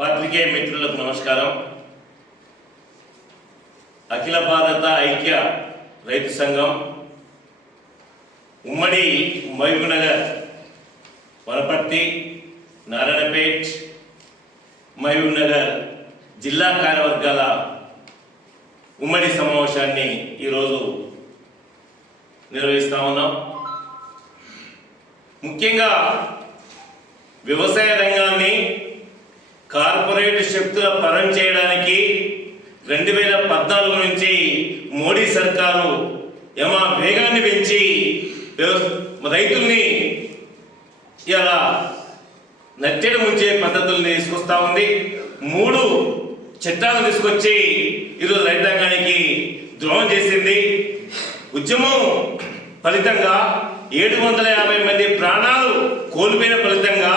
పాత్రికేయ మిత్రులకు నమస్కారం. అఖిల భారత ఐక్య రైతు సంఘం ఉమ్మడి మహబూబ్నగర్ వనపర్తి నారాయణపేట్ మహబూబ్నగర్ జిల్లా కార్యవర్గాల ఉమ్మడి సమావేశాన్ని ఈరోజు నిర్వహిస్తా ఉన్నాం. ముఖ్యంగా వ్యవసాయ రంగం కార్పొరేట్ శక్తుల పరం చేయడానికి రెండు వేల పద్నాలుగు నుంచి మోడీ సర్కారు యమ వేగాన్ని పెంచి రైతుల్ని ఇలా నట్టెడు ముంచే పద్ధతుల్ని తీసుకొస్తా ఉంది. మూడు చట్టాలను తీసుకొచ్చి ఈరోజు రైతాంగానికి ద్రోహం చేసింది. ఉద్యమం ఫలితంగా ఏడు వందల యాభై మంది ప్రాణాలు కోల్పోయిన ఫలితంగా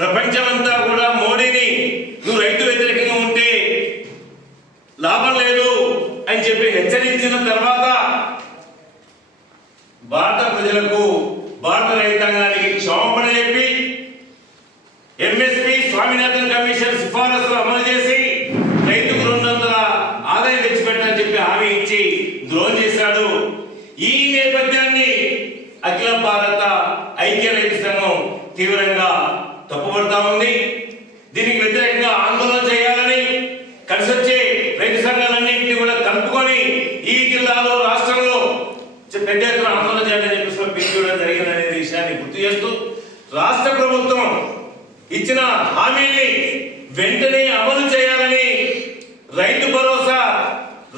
ప్రపంచమంతా కూడా మోడీని నువ్వు రైతు వ్యతిరేకంగా ఉంటే లాభం లేదు అని చెప్పి హెచ్చరించిన తర్వాత భారత ప్రజలకు భారత రైతాంగానికి క్షమాపణ చెప్పి ఎంఎస్పి స్వామినాథన్ కమిషన్ సిఫారసులు అమలు చేసి రైతుకు రెండు వందల ఆదాయం తెచ్చిపెట్టని చెప్పి హామీ ఇచ్చి ద్రోహం చేశాడు. ఈ నేపథ్యాన్ని అఖిల భారత ఐక్య రైతు సంఘం తీవ్రంగా తప్పుపడతా ఉంది దీనికి వ్యతిరేకంగా ఆందోళన చేయాలని కలిసి వచ్చే రైతు సంఘాలన్నింటినీ కూడా కలుపుకొని ఈ జిల్లాలో రాష్ట్రంలో పెద్ద ఎత్తున ఆందోళన చేయాలని చెప్పేసి పిలిచడం జరిగిందనే విషయాన్ని గుర్తు చేస్తూ రాష్ట్ర ప్రభుత్వం ఇచ్చిన హామీల్ని వెంటనే అమలు చేయాలని రైతు భరోసా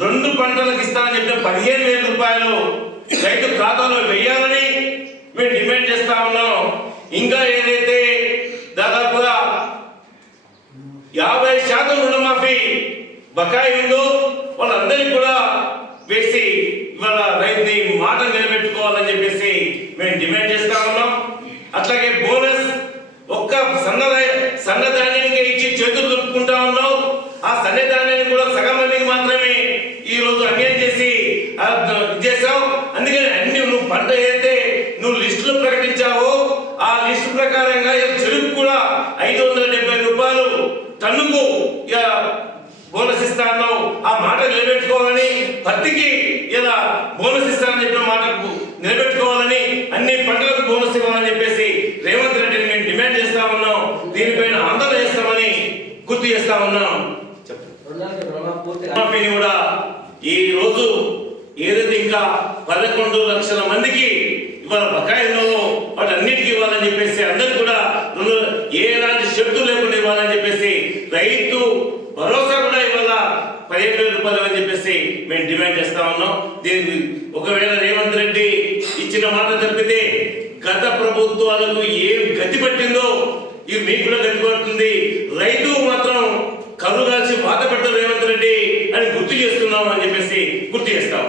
రెండు పంటలకు ఇస్తానని చెప్పిన పదిహేను వేల రూపాయలు రైతు ఖాతాలో వేయాలని మేము డిమాండ్ చేస్తా ఉన్నాం. ఇంకా ఏదైతే రుణమాఫీ బకాయి ఉందో వాళ్ళందరికీ కూడా వేసి ఇవాళ రైతుని మాట నిలబెట్టుకోవాలని చెప్పేసి మేము డిమాండ్ చేస్తా ఉన్నాం. అట్లాగే బోనస్ ఒక్క సన్న సన్నధాన్యానికి ఇచ్చి చేతులు దులుపుకుంటా ఉన్నాం. ఆ సన్నధాన్యాన్ని కూడా సగం మందికి మాత్రమే ఈ రోజు అన్యాయం చేసి చేసాం చేసావు అందుకని అన్ని నువ్వు పంట అయితే నువ్వు లిస్టులు ప్రకటించావో ఆ లిస్టు ప్రకారంగా ఈ చెరుకు కూడా ఐదు వందల డెబ్బై రూపాయలు కన్నుకు ఇక బోనస్ ఇస్తా అన్నావు ఆ మాట నిలబెట్టుకోవాలని పత్తికి ఇలా బోనస్ ఇస్తానని చెప్పిన మాటకు నిలబెట్టుకోవాలని అన్ని పంటలకు బోనస్ ఇవ్వాలని చెప్పేసి రేవంత్ రెడ్డిని మేము డిమాండ్ చేస్తా ఉన్నాం. దీనిపైన ఆందోళన చేస్తామని గుర్తు చేస్తా ఉన్నాం. చెప్పండి. కూడా ఈ రోజు ఏదైతే ఇంకా పదకొండు లక్షల మందికి ఇవాళ బకాయిలో వాటన్నిటికీ ఇవ్వాలని చెప్పేసి రైతు భరోసా కూడా ఇవాళ పదిహేను వేల రూపాయలు అని చెప్పేసి మేము డిమాండ్ చేస్తా ఉన్నాం. దీనికి ఒకవేళ రేవంత్ రెడ్డి ఇచ్చిన మాట తప్పితే గత ప్రభుత్వాలకు ఏం గతి పట్టిందో ఇది మీకు కూడా గతి పడుతుంది. రైతు మాత్రం కరువు కాల్చి బాధపడ్డ రేవంత్ రెడ్డి అని గుర్తు చేస్తున్నాం అని చెప్పేసి గుర్తు చేస్తాం